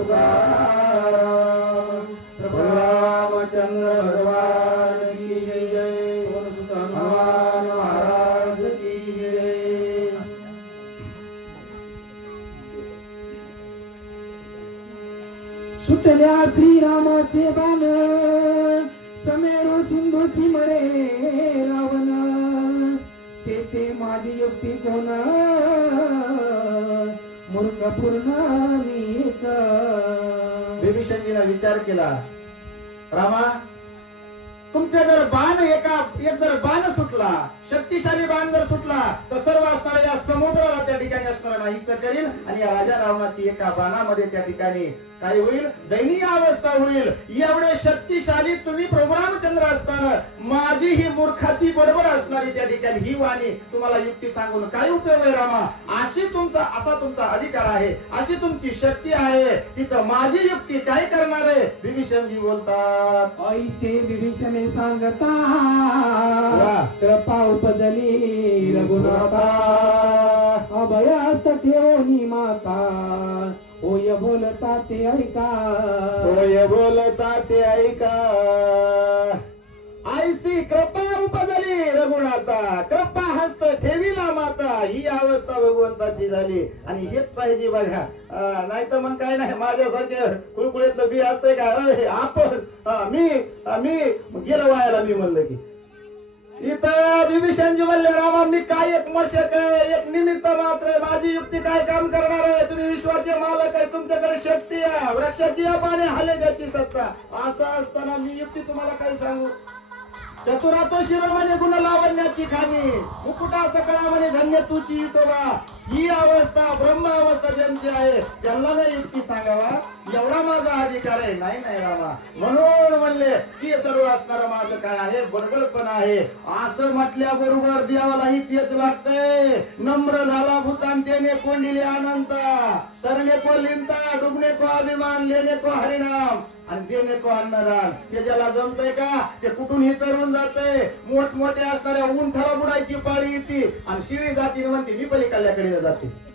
तुकाराम प्रभू रामचंद्र भगवान की जय जय हनुमान महाराज की जय सुटल्या श्रीरामाचे बाण समेरू सिंधूची मरे रावण. ते ते माझी युक्ती कोण? मूर्ख पूर्ण विचार केला रामा तुमच्या जर बाण एका एक जर बाण सुटला शक्तिशाली बाण जर सुटला तर सर्व असणाऱ्या या समुद्राला त्या ठिकाणी असणारा नाही करील आणि या राजा रावणाची एका बाणामध्ये त्या ठिकाणी काय होईल? दयनीय अवस्था होईल. एवढे शक्तिशाली तुम्ही प्रभू रामचंद्र असताना माझी ही मूर्खाची बडबड असणारी त्या ठिकाणी ही वाणी तुम्हाला युक्ती सांगून काय उपयोग आहे रामा? अशी तुमचा असा तुमचा अधिकार आहे अशी तुमची शक्ती आहे. तिथं माझी युक्ती काय करणार आहे? विभीषणजी बोलतात. ऐसे विभीषणे सांगता. कृपा उपजली रघुनाथा. अभयास्त ठेवणी माता. बोलता ते ऐका. होय बोलता ते ऐका. आयसी कृपा उपजली रघुनाथा. कृपा हस्त ठेविला माता. ही अवस्था भगवंताची झाली. आणि हेच पाहिजे बघा. नाही तर मग काय नाही माझ्यासारखे कुळकुळीतलं बी असतंय का? अरे, आपण मी मी गेलं वायाला मी म्हणलं की. इथं विभीषणजी म्हणले रामा मी काय एक मशक आहे? एक निमित्त मात्र आहे. माझी युक्ती काय काम करणार आहे? तुम्ही विश्वाचे मालक आहे तुमच्याकडे शक्ती आहे. वृक्षाची आहे, पाणी हले ज्याची सत्ता. असं असताना मी युक्ती तुम्हाला काय सांगू? चतुरातो शिरोमणी गुण लावण्याची खाणी मुकुटा सकळा म्हणे धन्य तुची इटोबा. ही अवस्था ब्रह्म अवस्था ज्यांची आहे त्यांना नाही युक्ती सांगावा. एवढा माझा अधिकार आहे. नाही नाही रामा. म्हणून म्हणले की सर्व असणार माझं काय आहे? बडबडपण आहे. असं म्हटल्या बरोबर देवालाही तेच लागतंय. नम्र झाला भूतांतेने कोंडिले अनंत. तरणे को लिंता डुबणे को अभिमान लेणे को हरिणाम आणि देणे को अन्नदान. हे ज्याला जमतंय का? ते कुठून कुठूनही तरुण जाते मोठमोठे असणाऱ्या उंथाला बुडायची पाळी येते. आणि शिळी जातीने म्हणते मी पलीकडल्याकडे जाते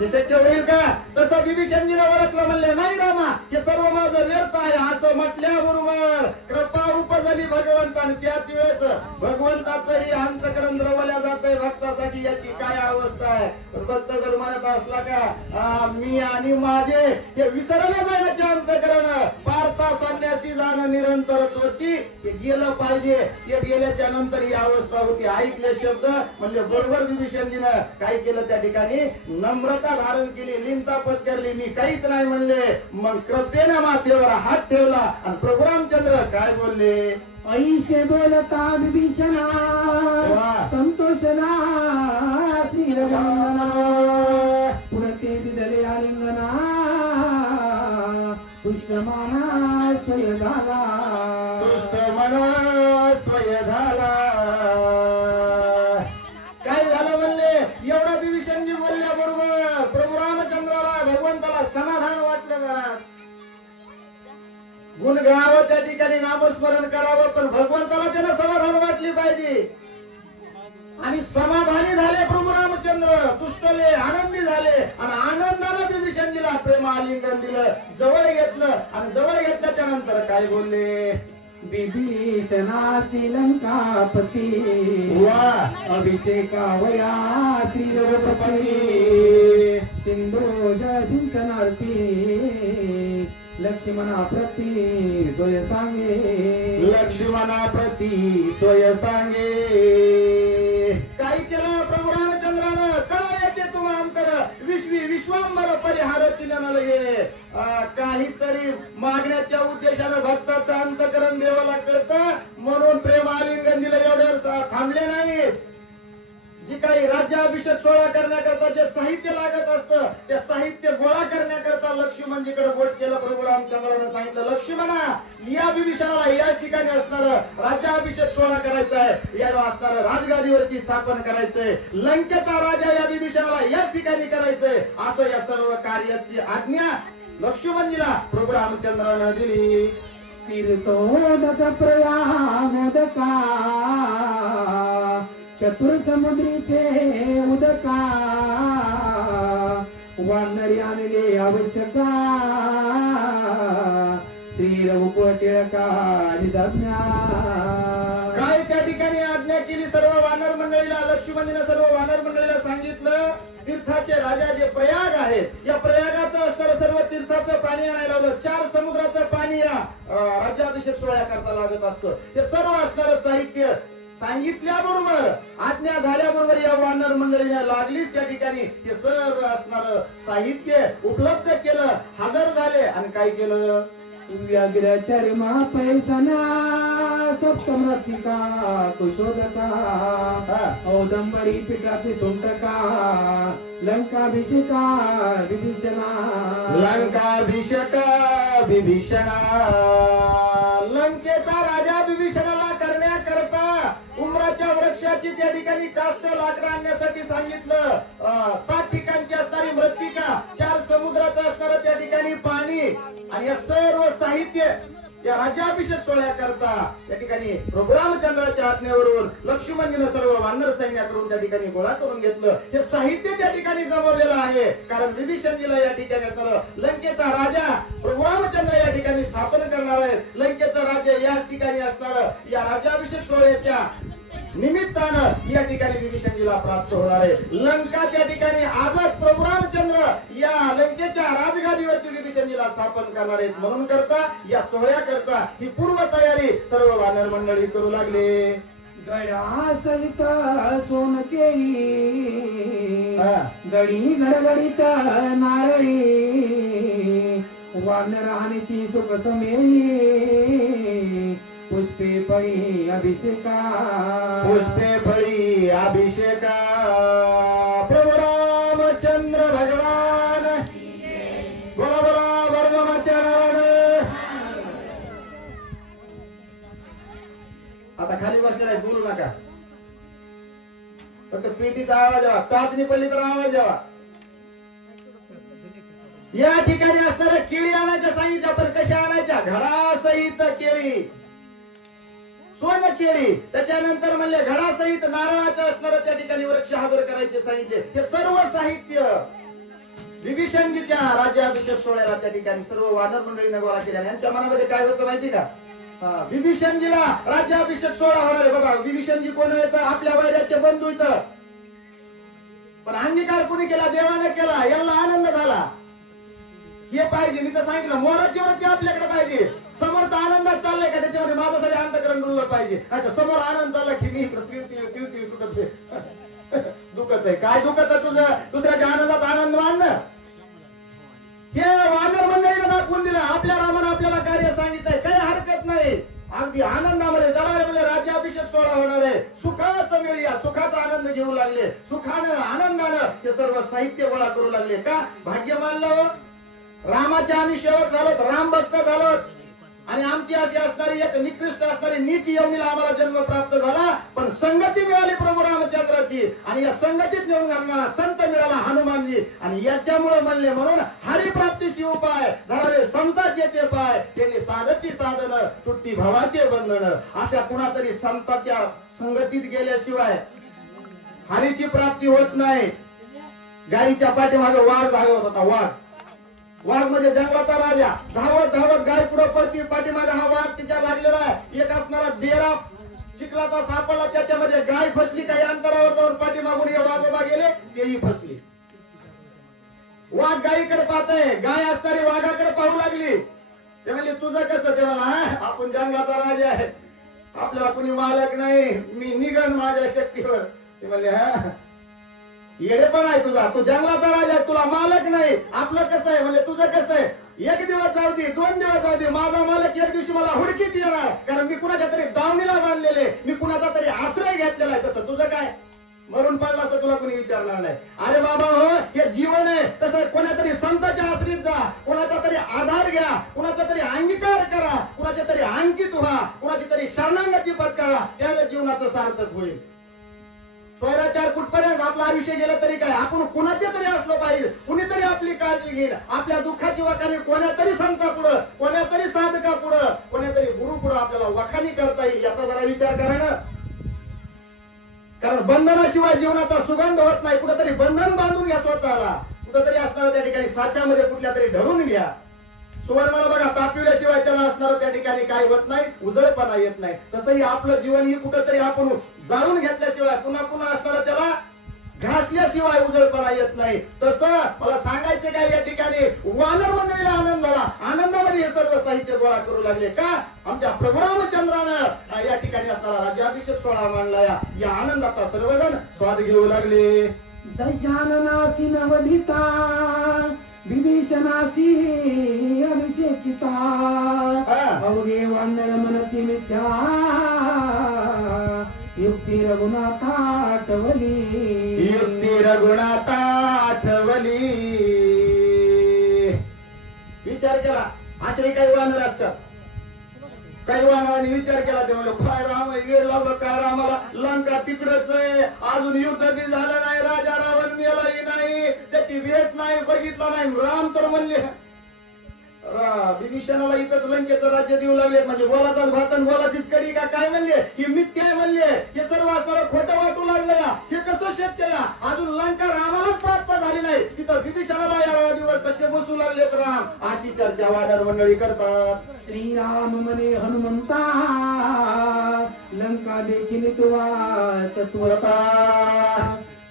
हे शक्य होईल का? तसं विभीषणजीने ओळखलं म्हणले नाही रामा हे सर्व माझं व्यर्थ आहे असं म्हटल्याबरोबर कृपा रूप झाली भगवंतान त्याच वेळेस भगवंताचं ही अंतकरण द्रवल्या जात भक्तासाठी याची काय अवस्था आहे? भक्त जर म्हणत असला का आ, मी आणि माझे हे विसरले जायचे अंतकरण पार्था सांगण्याशी जाणं निरंतर त्वची गेलं पाहिजे. ते गेल्याच्यानंतर ही अवस्था होती. ऐकले शब्द म्हणजे बरोबर विभीषणजीनं काय केलं त्या ठिकाणी? नम्रता धारण केली लिंता पत्करली मी काहीच नाही म्हणले. मग कृपेनं मातेवर हात ठेवला आणि प्रभू रामचंद्र काय बोलले? ऐसे बोलता विभीषणा. संतोषला श्री रघुनंदना पुरते दिदले आलिंगना पुष्कमाना स्वय झाला. दुष्ट मन स्वय झाला. गुण गावं त्या ठिकाणी नामस्मरण करावं पण भगवंताला त्यांना समाधान वाटली पाहिजे. आणि समाधानी झाले प्रभू रामचंद्र तुष्टले आनंदी झाले. आणि आनंदानं विभीषणजीला प्रेम आलिंगन दिलं जवळ घेतलं. आणि जवळ घेतल्याच्या नंतर काय बोलले? विभीषणा श्रीलंकापती वा. अभिषेकावया श्री रघुपती सिंधू जय सिंचनार्थी. लक्ष्मणा प्रती सोय सांगे. लक्ष्मणा प्रती सोय सांगे. काय केलं प्रभू रामचंद्रानं? कळा येते तुम्हा अंतर. विश्वी विश्वांबर परिहार चिन्ह लगे. काहीतरी मागण्याच्या उद्देशानं भक्ताचं अंतकरण देवाला कळतं. म्हणून प्रेम आलिंगन दिलं एवढ्यावर थांबले नाही जी काही राज्याभिषेक सोहळा करण्याकरता जे साहित्य लागत असतं ते साहित्य गोळा करण्याकरता लक्ष्मणजीकडे बोट केलं प्रभू रामचंद्राने सांगितलं लक्ष्मणा या विभीषणाला या ठिकाणी असणार राज्याभिषेक सोहळा करायचा आहे. याला असणार राजगादीवरती स्थापन करायचंय. लंकेचा राजा या विभीषणाला याच ठिकाणी करायचंय. असं या सर्व कार्याची आज्ञा लक्ष्मणजीला प्रभू रामचंद्राने दिली. तीर्थोदक प्रयामोदका चतुर समुद्रीचे उदका वानरी आणले आवश्यका श्री रघुकुळ टिळका काय त्या ठिकाणी आज्ञा केली सर्व वानर मंडळीला लक्ष्मीने सर्व वानर मंडळीला सांगितलं? तीर्थाचे राजा जे प्रयाग आहे या प्रयागाचं असणारं सर्व तीर्थाचं पाणी आणायला लावलं. चार समुद्राचं पाणी या राज्याभिषेक सोहळ्या करता लागत असतं. हे सर्व असणार साहित्य सांगितल्याबरोबर आज्ञा झाल्याबरोबर या वानर मंडळीने लागलीच त्या ठिकाणी. हे सर्व असणार साहित्य उपलब्ध केलं हजर झाले आणि काय केलं? व्याघ्रचर्मा पैसना सप्तमृतिका कुशोदका. औदंबरी पिठाची सोंटका लंकाभिषेका विभीषणा. लंकाभिषेक विभीषणा. उमराच्या त्या ठिकाणी काष्ट लाकडं आणण्यासाठी सांगितलं. सात ठिकाणची असणारी मृत्तिका चार समुद्राचं असणारं त्या ठिकाणी पाणी. आणि या सर्व साहित्य या राज्याभिषेक सोहळ्या करता त्या ठिकाणी प्रभू रामचंद्राच्या आज्ञेवरून लक्ष्मणजीनं सर्व वानर सैन्याकडून त्या ठिकाणी गोळा करून घेतलं. हे साहित्य त्या ठिकाणी जमवलेलं आहे. कारण विभीषणजीला या ठिकाणी लंकेचा राजा प्रभू रामचंद्र या ठिकाणी स्थापन करणार आहे लंकेचं राज्य याच ठिकाणी असणार. या राज्याभिषेक सोहळ्याच्या निमित्तानं या ठिकाणी विभीषणजीला प्राप्त होणार आहे. लंका त्या ठिकाणी आजच प्रभू रामचंद्र या लंकेच्या राजगादीवरती विभीषणजीला स्थापन करणार आहेत. म्हणून करता या सोहळ्या करता ही पूर्व तयारी सर्व वानर मंडळी करू लागले. गडा सहित सोन केळी. गडी गडगडीत नारळी वानर आणि ती सुख समेळी पुष्पे पळी अभिषेका. पुष्पे फळी अभिषेका. प्रभू रामचंद्र भगवान. बोला बोला वर्मचरण आता खाली बसलेला बोलू नका. फक्त पेटीचा आवाज यावा टाचणी पडली तर आवाज यावा. या ठिकाणी असणाऱ्या केळी आणायच्या सांगितल्या पण कशा आणायच्या? घडासहित केळी. सोन केळी. त्याच्यानंतर म्हणले घडासहित नारळाचं असणार त्या ठिकाणी वृक्ष हजर करायचे सांगितले हे सर्व साहित्य विभीषणजीच्या राज्याभिषेक सोहळ्याला त्या ठिकाणी सर्व वानर मंडळीने गोळा केले. यांच्या मनामध्ये काय होतं माहिती का? विभीषणजीला राज्याभिषेक सोहळा होणार आहे. बाबा विभीषणजी कोण येत आपल्या वैद्याचे बंधू इथं. पण अंगीकार कुणी केला? देवाने केला. याला आनंद झाला. हे पाहिजे. मी तर सांगितलं मोराची वृत्ती आपल्याकडे पाहिजे. का त्याच्यामध्ये? माझ्यासाठी अंतकरण डुललं पाहिजे. नाही तर समोर आनंद चालला की मी इकडं दुखत आहे. काय दुखत आहे तुझं? दुसऱ्याच्या आनंदात आनंद मान हे वानर मंडळीला दाखवून दिलं. आपल्या रामानं आपल्याला कार्य सांगितलंय. काही हरकत नाही. अगदी आनंदामध्ये जरा म्हणजे राज्याभिषेक सोहळा होणार आहे. सुखास मिळी या सुखाचा आनंद घेऊ लागले. सुखानं आनंदानं हे सर्व साहित्य गोळा करू लागले. का? भाग्य मानलं हो. रामाच्या आम्ही सेवक झालोत. राम भक्त झालोत. आणि आमची अशी असणारी एक निकृष्ट असणारी नीच येवणीला आम्हाला जन्म प्राप्त झाला पण संगती मिळाली प्रभू रामचंद्राची. आणि या संगतीत नेऊन घालणारा संत मिळाला हनुमानजी. आणि याच्यामुळे म्हणले म्हणून हरिप्राप्तीशी उपाय धरावे संताचे येते पाय. त्यांनी साधती साधन तुटती भावाचे बंधन अशा कुणातरी संताच्या संगतीत गेल्याशिवाय हरीची प्राप्ती होत नाही. गायीच्या पाठीमागे वाघ धावत होता वाघ. वाघ म्हणजे जंगलाचा राजा धावत धावत गाय पुढे पळती पाठीमागे हा वाघ तिच्या लागलेला आहे. एक असणारा देरा चिखलाचा सापडला त्याच्यामध्ये गाय फसली काही अंतरावर जाऊन पाठीमागून हे वाघोबा गेले तेही फसली. वाघ गायीकडे पाहताय गाय असणारी वाघाकडे पाहू लागली. ते म्हणले तुझं कसं? ते मला आपण जंगलाचा राजा आहे. आपल्याला कुणी मालक नाही. मी निघण माझ्या शक्तीवर. ते म्हणले हा येडे पण आहे तुझा तू जंगलाचा राजा आहे, तुला मालक नाही. आपलं कसं आहे? म्हणजे तुझं कसं आहे? एक दिवस जाऊ दे दोन दिवस जाऊ दे माझा मालक एक दिवशी मला हुडकीत येणार. कारण मी कुणाच्या तरी दावणीला बांधलेले मी कुणाचा तरी आश्रय घेतलेला आहे. तसं तुझं काय? मरून पडला तर तुला कोणी विचारणार नाही. अरे बाबा हो हे जीवन आहे. तसं कोणातरी संताच्या आश्रित जा. कोणाचा तरी आधार घ्या. कुणाचा तरी अंगीकार करा. कुणाच्या तरी अंकित व्हा. कुणाची तरी शरणांगती पत्करा. त्यावेळेस जीवनाचं सार्थक होईल. स्वैराचार कुठपर्यंत आपलं आयुष्य गेलं तरी काय? आपण कुणाचे तरी असलो पाहिजे. कुणीतरी आपली काळजी घेईल. आपल्या दुःखाची वखाणी कोण्या तरी संता पुढं कोण्या तरी साधका पुढं कोण्या तरी गुरु पुढं आपल्याला वखाणी करता येईल याचा जरा विचार करा ना. कारण बंधनाशिवाय जीवनाचा सुगंध होत नाही. कुठेतरी बंधन बांधून घ्या स्वतःला. कुठेतरी असणार त्या ठिकाणी साच्यामध्ये कुठल्या तरी ढळून घ्या. सुवर्णाला बघा तापविल्याशिवाय त्याला असणार त्या ठिकाणी काय होत नाही उजळपणा येत नाही. तसंही आपलं जीवन ही कुठंतरी आपण जाळून घेतल्याशिवाय पुन्हा पुन्हा असणार त्याला घासल्याशिवाय उजळपणा येत नाही. तसं मला सांगायचं काय या ठिकाणी वानर मंडळीला आनंद झाला. आनंदामध्ये हे सर्व साहित्य गोळा करू लागले का? आमच्या प्रभू रामचंद्रानं या ठिकाणी असणारा राज्याभिषेक सोहळा मांडला. या आनंदाचा सर्वजण स्वाद घेऊ लागले. दशाननासी नवदिता विभीषणासी अभिषेकिता. अवघे वानर मनती मिथ्या। युक्ती रघुनाथा आठवली युक्ती रघुनाथा आठवली विचार केला असे काही वानर असतात. काही वानरांनी विचार केला ते म्हणले काय राम वेळ काय रामाला लंका तिकडच आहे. अजून युद्ध झालं नाही. राजा रावण मेलाही नाही. त्याची भेट नाही बघितला नाही. राम तर म्हणले. रा- विभीषणाला इथंच लंकेचं राज्य देऊ लागले. म्हणजे बोलाचाच भातन बोलाचीच कडी का? काय म्हणले? ही मिथ्या आहे म्हणले. हे सर्व असणारं खोटं वाटू लागलं. हे कसं शक्य अजून लंका राम विभीषणाला या रावादीवर कसे बसू लागलेत राम अशी चर्चा वानर मंडळी करतात. श्रीराम मने हनुमंता लंका देखील तुवा तत्वता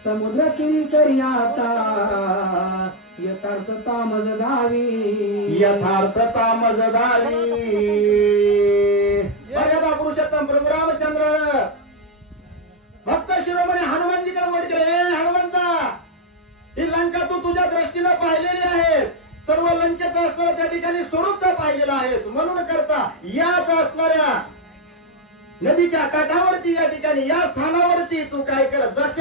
समुद्र किरी करी आता. यथार्थता मज धावी यथार्थता मजदारी मर्यादा पुरुषोत्तम प्रभू रामचंद्र. भक्त शिरोमणी हनुमानजीकडे "ए, हनुमंता! ही लंका तू तुझ्या दृष्टीनं पाहिलेली आहेस. सर्व लंकेचं असणारं त्या ठिकाणी स्वरूप तर पाहिलेलं आहेस. म्हणून करता याच असणाऱ्या नदीच्या काठावरती या ठिकाणी या स्थानावरती तू काय कर? जस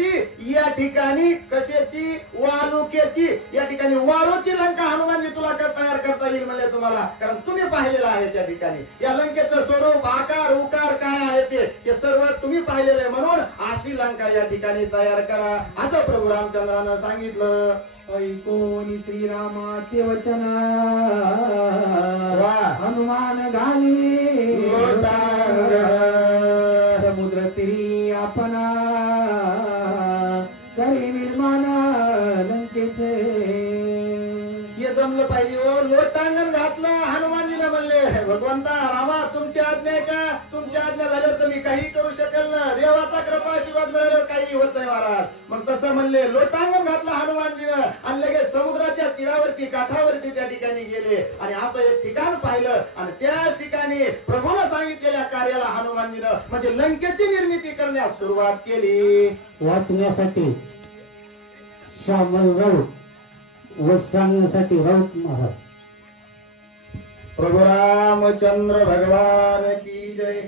तशी या ठिकाणी कशाची वालुक्याची या ठिकाणी वाळूची लंका हनुमानजी तुला कर- तयार करता येईल म्हणले तुम्हाला. कारण तुम्ही पाहिलेलं आहे त्या ठिकाणी. या लंकेचं स्वरूप आकार उकार काय आहे ते हे सर्व तुम्ही पाहिलेलं आहे म्हणून अशी लंका या ठिकाणी तयार करा. असं प्रभू रामचंद्रानं सांगितलं. ऐकोनी श्रीरामाचे वचन. हनुमान घाली. मी काही करू शकेल ना. देवाचा कृपा आशीर्वाद मिळाल्यावर काही होत नाही महाराज. मग तसं म्हणले लोटांगण घातलं हनुमानजीनं आणि लगेच समुद्राच्या तीरावरती काठावरती त्या ठिकाणी गेले. आणि असं एक ठिकाण पाहिलं आणि त्याच ठिकाणी प्रभूनं सांगितलेल्या कार्याला हनुमानजीनं म्हणजे लंकेची निर्मिती करण्यास सुरुवात केली. वाचण्यासाठी श्यामल राऊत व सांगण्यासाठी राऊत महाराज. प्रभू रामचंद्र भगवान की जय.